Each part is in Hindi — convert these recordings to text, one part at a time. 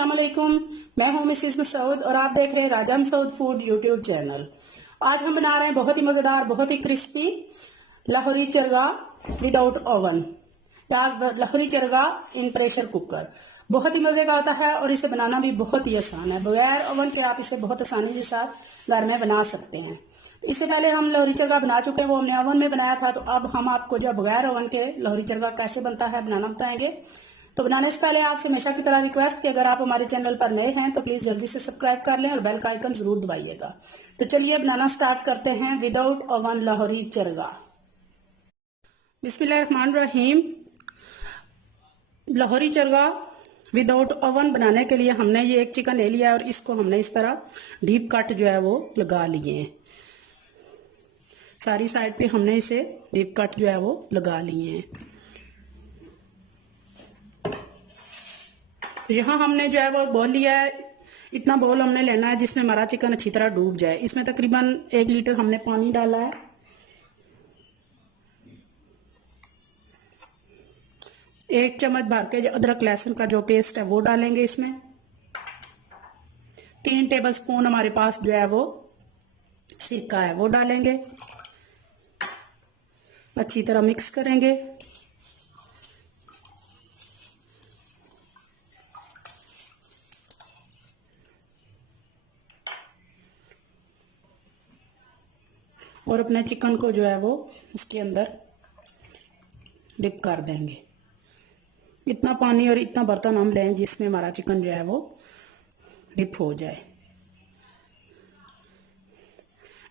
अस्सलाम वालेकुम। मैं हूं मिसिस मसूद और आप देख रहे हैं Raja Masood food YouTube channel. आज हम बना रहे हैं बहुत ही मज़ेदार, बहुत ही crispy Lahori charga without oven या Lahori charga in pressure cooker. बहुत ही मज़े का होता है और इसे बनाना भी बहुत ही आसान है। बगैर ओवन के आप इसे बहुत आसानी के साथ घर में बना सकते हैं। तो इससे पहले हम लाहौरी चरगा बना चुके हैं, वो हमने ओवन में बनाया था। तो अब हम आपको जो बगैर ओवन के लाहौरी चरगा कैसे बनता है बनाना बताएंगे। तो बनाने से पहले आपसे हमेशा की तरह रिक्वेस्ट कि अगर आप हमारे चैनल पर नए हैं तो प्लीज़ जल्दी से सब्सक्राइब कर लें और बेल का आइकन ज़रूर दबाइएगा। तो चलिए बनाना स्टार्ट करते हैं विदाउट ओवन लाहौरी चरगा। बिस्मिल्लाहिर्रहमानिर्रहीम। लाहौरी चरगा विदाउट ओवन बनाने के लिए हमने ये एक चिकन ले लिया है और इसको हमने इस तरह डीप कट जो है वो लगा लिए हैं। सारी साइड पे हमने इसे डीप कट जो है वो लगा लिए हैं। तो यहाँ हमने जो है वो बॉल लिया है। इतना बॉल हमने लेना है जिसमें हमारा चिकन अच्छी तरह डूब जाए। इसमें तकरीबन 1 लीटर हमने पानी डाला है। एक चम्मच भर के जो अदरक लहसुन का जो पेस्ट है वो डालेंगे इसमें। 3 टेबलस्पून हमारे पास जो है वो सिरका है वो डालेंगे। अच्छी तरह मिक्स करेंगे। और अपने चिकन को जो है वो उसके अंदर डिप कर देंगे। इतना पानी और इतना बर्तन हम लें जिसमें हमारा चिकन जो है वो डिप हो जाए।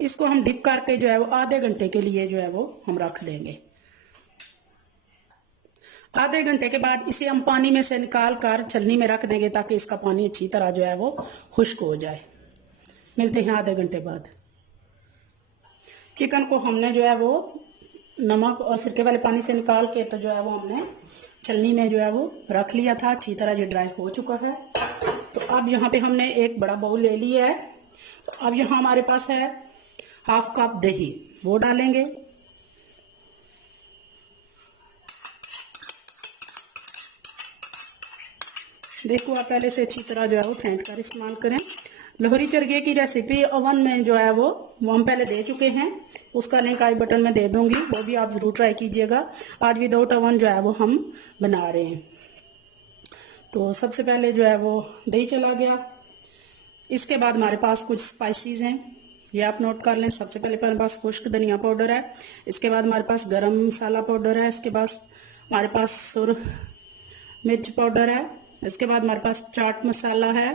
इसको हम डिप करके जो है वो आधे घंटे के लिए जो है वो हम रख देंगे। आधे घंटे के बाद इसे हम पानी में से निकाल कर छलनी में रख देंगे ताकि इसका पानी अच्छी तरह जो है वो खुश्क हो जाए। मिलते हैं आधे घंटे बाद। चिकन को हमने जो है वो नमक और सिरके वाले पानी से निकाल के तो जो है वो हमने छलनी में जो है वो रख लिया था। अच्छी तरह ये ड्राई हो चुका है। तो अब यहाँ पे हमने एक बड़ा बाउल ले लिया है। तो अब यहाँ हमारे पास है 1/2 कप दही, वो डालेंगे। देखो आप पहले से अच्छी तरह जो है वो फेंट कर इस्तेमाल करें। लाहौरी चरगे की रेसिपी ओवन में जो है वो हम पहले दे चुके हैं। उसका लिंक आई बटन में दे दूंगी, वो भी आप ज़रूर ट्राई कीजिएगा। आज विदाउट ओवन जो है वो हम बना रहे हैं। तो सबसे पहले जो है वो दही चला गया। इसके बाद हमारे पास कुछ स्पाइसेस हैं, ये आप नोट कर लें। सबसे पहले हमारे पास खुश्क धनिया पाउडर है। इसके बाद हमारे पास गरम मसाला पाउडर है। इसके बाद हमारे पास सुरख मिर्च पाउडर है। इसके बाद हमारे पास चाट मसाला है।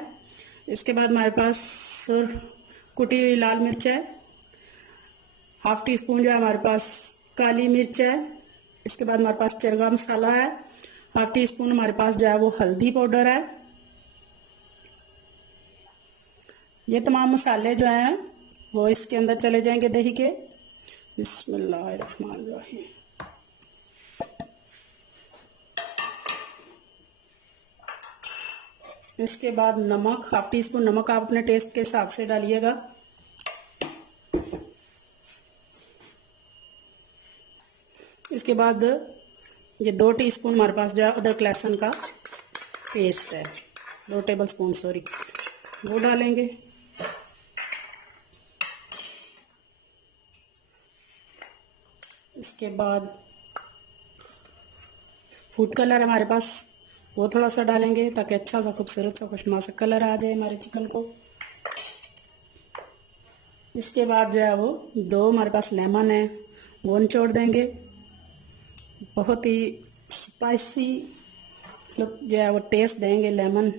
इसके बाद हमारे पास कुटी हुई लाल मिर्च है। 1/2 टीस्पून जो है हमारे पास काली मिर्च है। इसके बाद हमारे पास चरगा मसाला है। 1/2 टीस्पून हमारे पास जो है वो हल्दी पाउडर है। ये तमाम मसाले जो हैं वो इसके अंदर चले जाएंगे दही के। बिस्मिल्लाहिर्रहमानिर्रहीम। इसके बाद नमक 1/2 टीस्पून नमक आप अपने टेस्ट के हिसाब से डालिएगा। इसके बाद ये 2 टीस्पून हमारे पास जो है अदरक लहसुन का पेस्ट है, 2 टेबलस्पून सॉरी, वो डालेंगे। इसके बाद फूड कलर हमारे पास वो थोड़ा सा डालेंगे ताकि अच्छा सा खूबसूरत सा खुशनुमा सा कलर आ जाए हमारे चिकन को। इसके बाद जो है वो 2 हमारे पास लेमन है, वो निचोड़ देंगे। बहुत ही स्पाइसी लुक जो है वो टेस्ट देंगे लेमन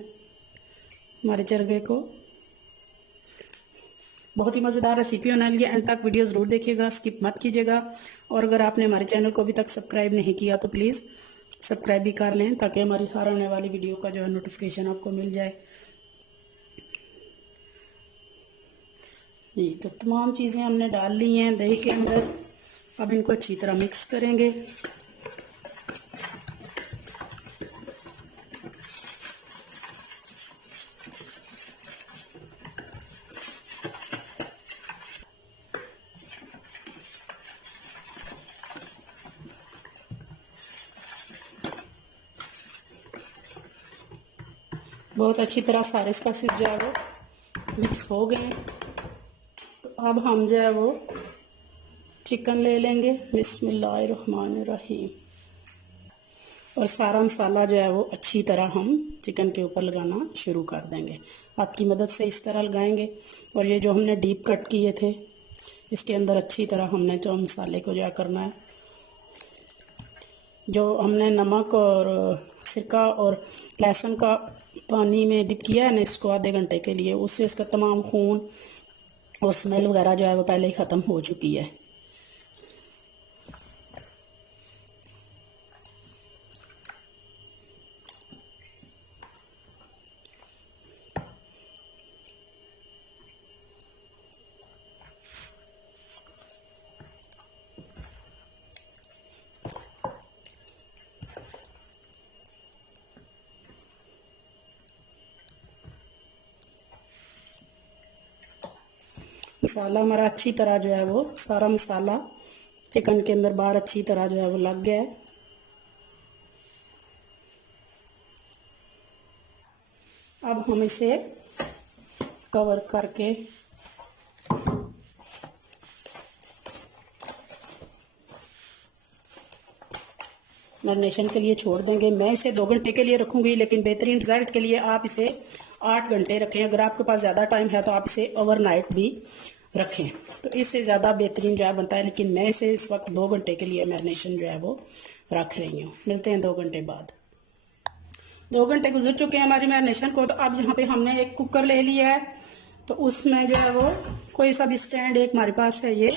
हमारे चरगे को। बहुत ही मज़ेदार रेसिपी होने वाली है। एंड तक वीडियो ज़रूर देखिएगा, स्किप मत कीजिएगा। और अगर आपने हमारे चैनल को अभी तक सब्सक्राइब नहीं किया तो प्लीज़ सब्सक्राइब भी कर लें ताकि हमारी हर आने वाली वीडियो का जो है नोटिफिकेशन आपको मिल जाए। जी, तो तमाम चीज़ें हमने डाल ली हैं दही के अंदर। अब इनको अच्छी तरह मिक्स करेंगे। बहुत अच्छी तरह सारे स्पाइसेस जो है वो मिक्स हो गए हैं। तो अब हम जो है वो चिकन ले लेंगे। बिस्मिल्लाहिर्रहमानिर्रहीम। और सारा मसाला जो है वो अच्छी तरह हम चिकन के ऊपर लगाना शुरू कर देंगे। हाथ की मदद से इस तरह लगाएंगे। और ये जो हमने डीप कट किए थे इसके अंदर अच्छी तरह हमने जो मसाले को जो करना है, जो हमने नमक और सिरका और लहसुन का पानी में डिप किया है ना इसको आधे घंटे के लिए, उससे इसका तमाम खून और स्मेल वगैरह जो है वो पहले ही ख़त्म हो चुकी है। मसाला हमारा अच्छी तरह जो है वो सारा मसाला चिकन के अंदर बाहर अच्छी तरह जो है वो लग गया है। अब हम इसे कवर करके मैरिनेशन के लिए छोड़ देंगे। मैं इसे 2 घंटे के लिए रखूंगी, लेकिन बेहतरीन रिजल्ट के लिए आप इसे 8 घंटे रखें। अगर आपके पास ज़्यादा टाइम है तो आप इसे ओवरनाइट भी रखें, तो इससे ज़्यादा बेहतरीन जो है बनता है। लेकिन मैं इसे इस वक्त 2 घंटे के लिए मैरिनेशन जो है वो रख रही हूँ। मिलते हैं 2 घंटे बाद। 2 घंटे गुजर चुके हैं हमारी मैरिनेशन को। तो अब यहाँ पे हमने एक कुकर ले लिया है, तो उसमें जो है वो कोई सा भी स्टैंड एक हमारे पास है ये,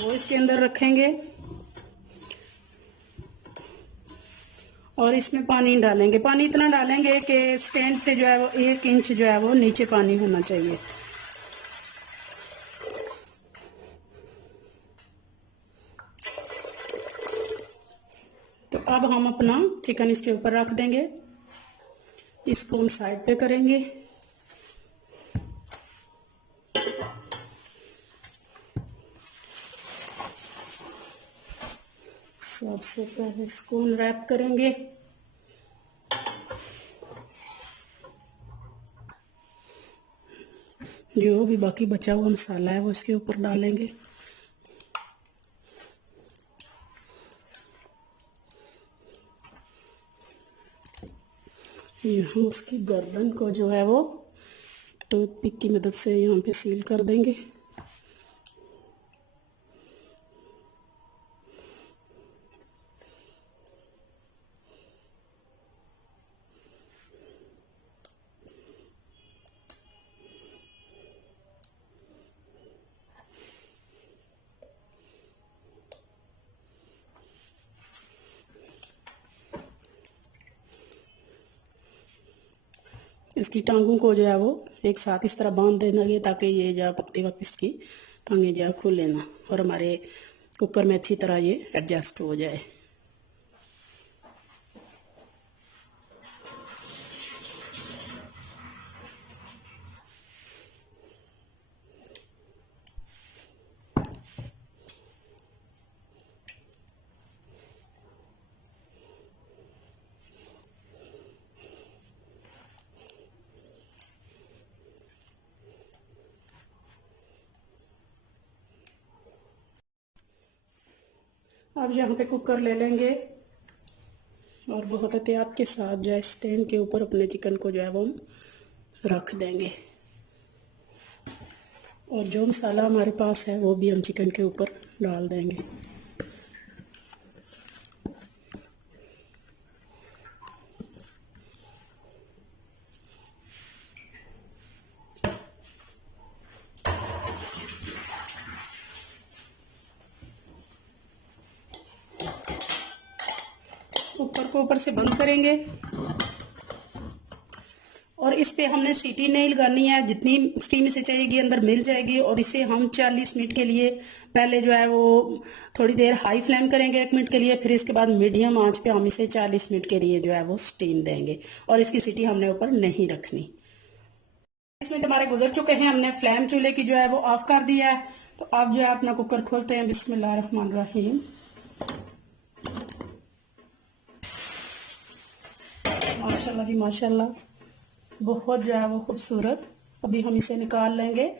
वो इसके अंदर रखेंगे और इसमें पानी डालेंगे। पानी इतना डालेंगे कि स्टैंड से जो है वो 1 इंच जो है वो नीचे पानी होना चाहिए। तो अब हम अपना चिकन इसके ऊपर रख देंगे, इसको हम साइड पे करेंगे। सबसे पहले इसको रैप करेंगे। जो भी बाकी बचा हुआ मसाला है वो इसके ऊपर डालेंगे। यहाँ उसकी गर्दन को जो है वो टूथपिक की मदद से यहाँ पे सील कर देंगे। इसकी टांगों को जो है वो एक साथ इस तरह बांध देंगे ताकि ये जो पकते वक्त इसकी टांगें जो खुले ना, और हमारे कुकर में अच्छी तरह ये एडजस्ट हो जाए। अब यहाँ पे कुकर ले लेंगे और बहुत एहतियात के साथ जो है स्टैंड के ऊपर अपने चिकन को जो है वो रख देंगे। और जो मसाला हमारे पास है वो भी हम चिकन के ऊपर डाल देंगे। कुकर को ऊपर से बंद करेंगे और इस पे हमने सीटी नहीं लगानी है, जितनी स्टीम इसे चाहिएगी अंदर मिल जाएगी। और इसे हम 40 मिनट के लिए पहले जो है वो थोड़ी देर हाई फ्लेम करेंगे 1 मिनट के लिए, फिर इसके बाद मीडियम आंच पे हम इसे 40 मिनट के लिए जो है वो स्टीम देंगे। और इसकी सीटी हमने ऊपर नहीं रखनी। 20 मिनट हमारे गुजर चुके हैं, हमने फ्लेम चूल्हे की जो है वो ऑफ कर दिया है। तो अब जो है अपना कुकर खोलते हैं। बिस्मिल्लाहिर्रहमानिर्रहीम। माशाल्लाह जी माशाल्लाह, बहुत जो है वो खूबसूरत। अभी हम इसे निकाल लेंगे।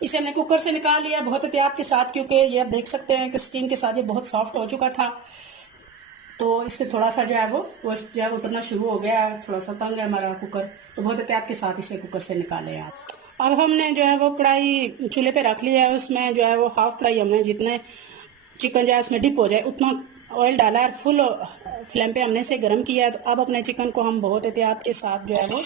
इसे हमने कुकर से निकाल लिया बहुत एहतियात के साथ, क्योंकि ये आप देख सकते हैं कि स्टीम के साथ ये बहुत सॉफ्ट हो चुका था, तो इससे थोड़ा सा जो है वो जो है उतरना शुरू हो गया है। थोड़ा सा तंग है हमारा कुकर, तो बहुत एहतियात के साथ इसे कुकर से निकालें आप। अब हमने जो है वो कढ़ाई चूल्हे पे रख लिया है, उसमें जो है वो हाफ कढ़ाई हमने जितने चिकन जो है उसमें डिप हो जाए उतना ऑयल डाला है, फुल फ्लेम पे हमने इसे गर्म किया है। तो अब अपने चिकन को हम बहुत एहतियात के साथ जो है वो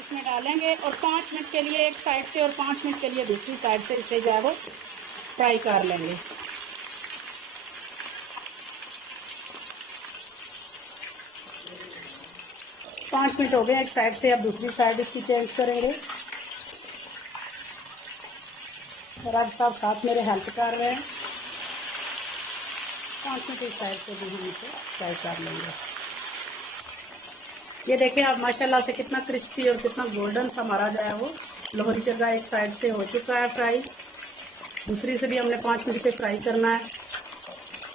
इसमें डालेंगे और 5 मिनट के लिए एक साइड से और 5 मिनट के लिए दूसरी साइड से इसे जो है वो फ्राई कर लेंगे। पाँच मिनट हो गए एक साइड से, अब दूसरी साइड इसकी चेंज करेंगे। और आज साथ मेरे हेल्प कर रहे हैं। 5 मिनट इस साइड से भी हम इसे फ्राई कर लेंगे। ये देखें आप माशाल्लाह से कितना क्रिस्पी और कितना गोल्डन सा हमारा जो है वो लोहरी चरगा एक साइड से हो चुका है फ्राई। दूसरी से भी हमने 5 मिनट से फ्राई करना है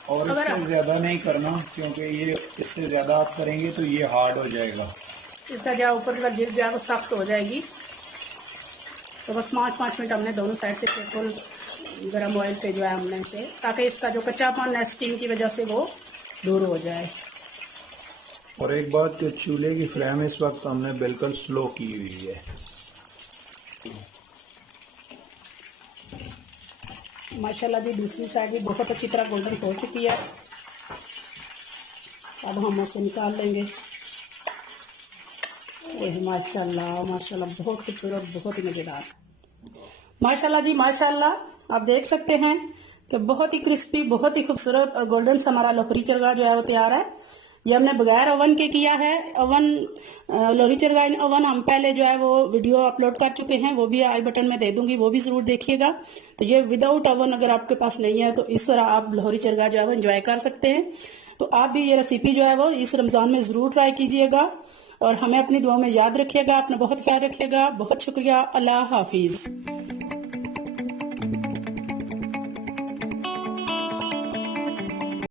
और इससे ज़्यादा नहीं करना, क्योंकि ये इससे ज़्यादा आप करेंगे तो ये हार्ड हो जाएगा, इसका जो ऊपर का जिल्द जो है वो सख्त हो जाएगी। तो बस 5 मिनट हमने दोनों साइड से फुल गरम ऑयल पे जो है हमने इसे, ताकि इसका जो कच्चापन है स्टीम की वजह से वो दूर हो जाए। और एक बात कि चूल्हे की फ्लेम इस वक्त हमने बिल्कुल स्लो की हुई है। माशाल्लाह जी दूसरी साइड भी बहुत अच्छी तरह गोल्डन हो चुकी है। अब हम इसे निकाल लेंगे। माशाल्लाह माशाल्लाह बहुत खूबसूरत, बहुत ही मज़ेदार। माशाल्लाह जी माशाल्लाह, आप देख सकते हैं कि बहुत ही क्रिस्पी, बहुत ही खूबसूरत और गोल्डन सा हमारा लोहरी चरगा जो है वो तैयार है। ये हमने बगैर ओवन के किया है। ओवन लोहरी चरगा इन ओवन हम पहले जो है वो वीडियो अपलोड कर चुके हैं, वो भी आई बटन में दे दूंगी, वो भी ज़रूर देखिएगा। तो ये विदाउट ओवन अगर आपके पास नहीं है तो इस तरह आप लोहरी चरगा जो है वो इंजॉय कर सकते हैं। तो आप भी ये रेसिपी जो है वो इस रमज़ान में ज़रूर ट्राई कीजिएगा और हमें अपनी दुआ में याद रखिएगा। अपना बहुत ख्याल रखिएगा। बहुत शुक्रिया। अल्लाह हाफिज़।